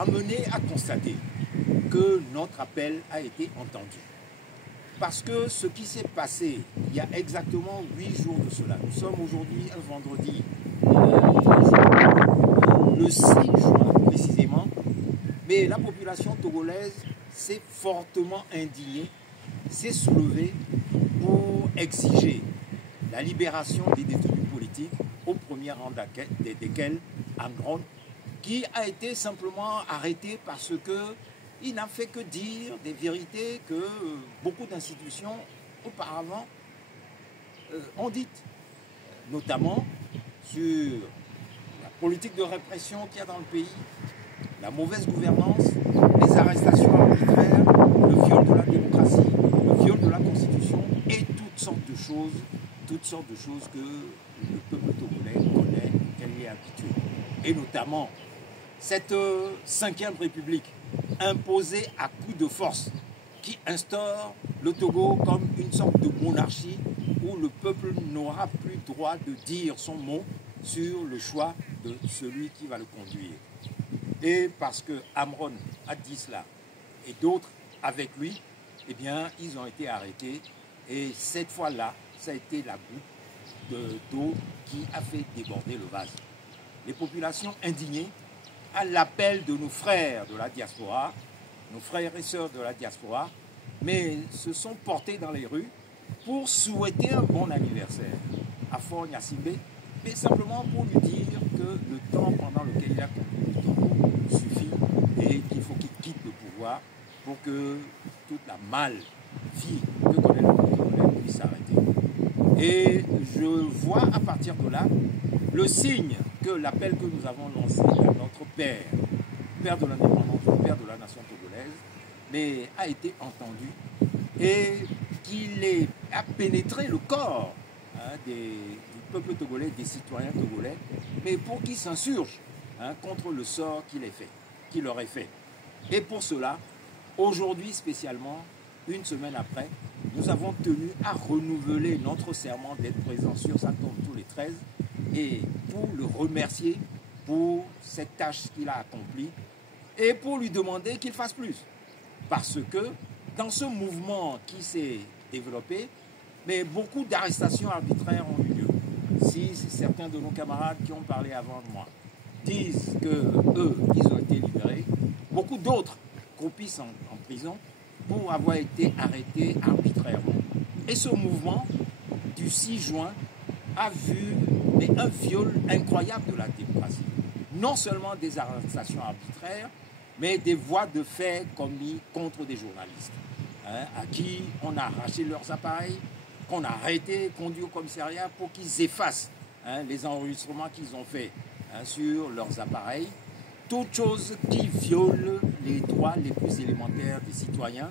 amené à constater que notre appel a été entendu. Parce que ce qui s'est passé il y a exactement 8 jours de cela, nous sommes aujourd'hui un vendredi, le 6 juin précisément, mais la population togolaise s'est fortement indignée, s'est soulevée pour exiger la libération des détenus politiques, au premier rang desquels Angron, qui a été simplement arrêté parce qu'il n'a fait que dire des vérités que beaucoup d'institutions auparavant ont dites, notamment sur la politique de répression qu'il y a dans le pays, la mauvaise gouvernance, les arrestations arbitraires, le viol de la démocratie, le viol de la Constitution et toutes sortes de choses que le peuple togolais connaît, qu'elle est habitué. Et notamment cette 5e République imposée à coup de force qui instaure le Togo comme une sorte de monarchie où le peuple n'aura plus droit de dire son mot sur le choix de celui qui va le conduire. Et parce que Amron a dit cela et d'autres avec lui, eh bien, ils ont été arrêtés. Et cette fois-là, ça a été la goutte d'eau qui a fait déborder le vase. Les populations indignées, à l'appel de nos frères de la diaspora, nos frères et sœurs de la diaspora, mais se sont portés dans les rues pour souhaiter un bon anniversaire à Faure Gnassingbé, mais simplement pour lui dire que le temps pendant lequel il a conduit le Togo suffit et qu'il faut qu'il quitte le pouvoir pour que toute la mal-vie que connaît le peuple puisse s'arrêter. Et je vois à partir de là le signe que l'appel que nous avons lancé à notre père de l'indépendance, père de la nation togolaise, mais a été entendu et qu'il a pénétré le corps du peuple togolais, des citoyens togolais, mais pour qu'ils s'insurgent contre le sort qu'il leur est fait. Et pour cela, aujourd'hui spécialement, une semaine après, nous avons tenu à renouveler notre serment d'être présent sur sa tombe tous les 13 et pour le remercier pour cette tâche qu'il a accomplie et pour lui demander qu'il fasse plus. Parce que dans ce mouvement qui s'est développé, mais beaucoup d'arrestations arbitraires ont eu lieu. Si certains de nos camarades qui ont parlé avant moi disent qu'eux, ils ont été libérés, beaucoup d'autres croupissent en prison pour avoir été arrêtés arbitrairement. Et ce mouvement du 6 juin a vu un viol incroyable de la démocratie. Non seulement des arrestations arbitraires, mais des voies de fait commis contre des journalistes, à qui on a arraché leurs appareils, qu'on a arrêté, conduit au commissariat pour qu'ils effacent les enregistrements qu'ils ont faits sur leurs appareils. Toute chose qui viole les droits les plus élémentaires des citoyens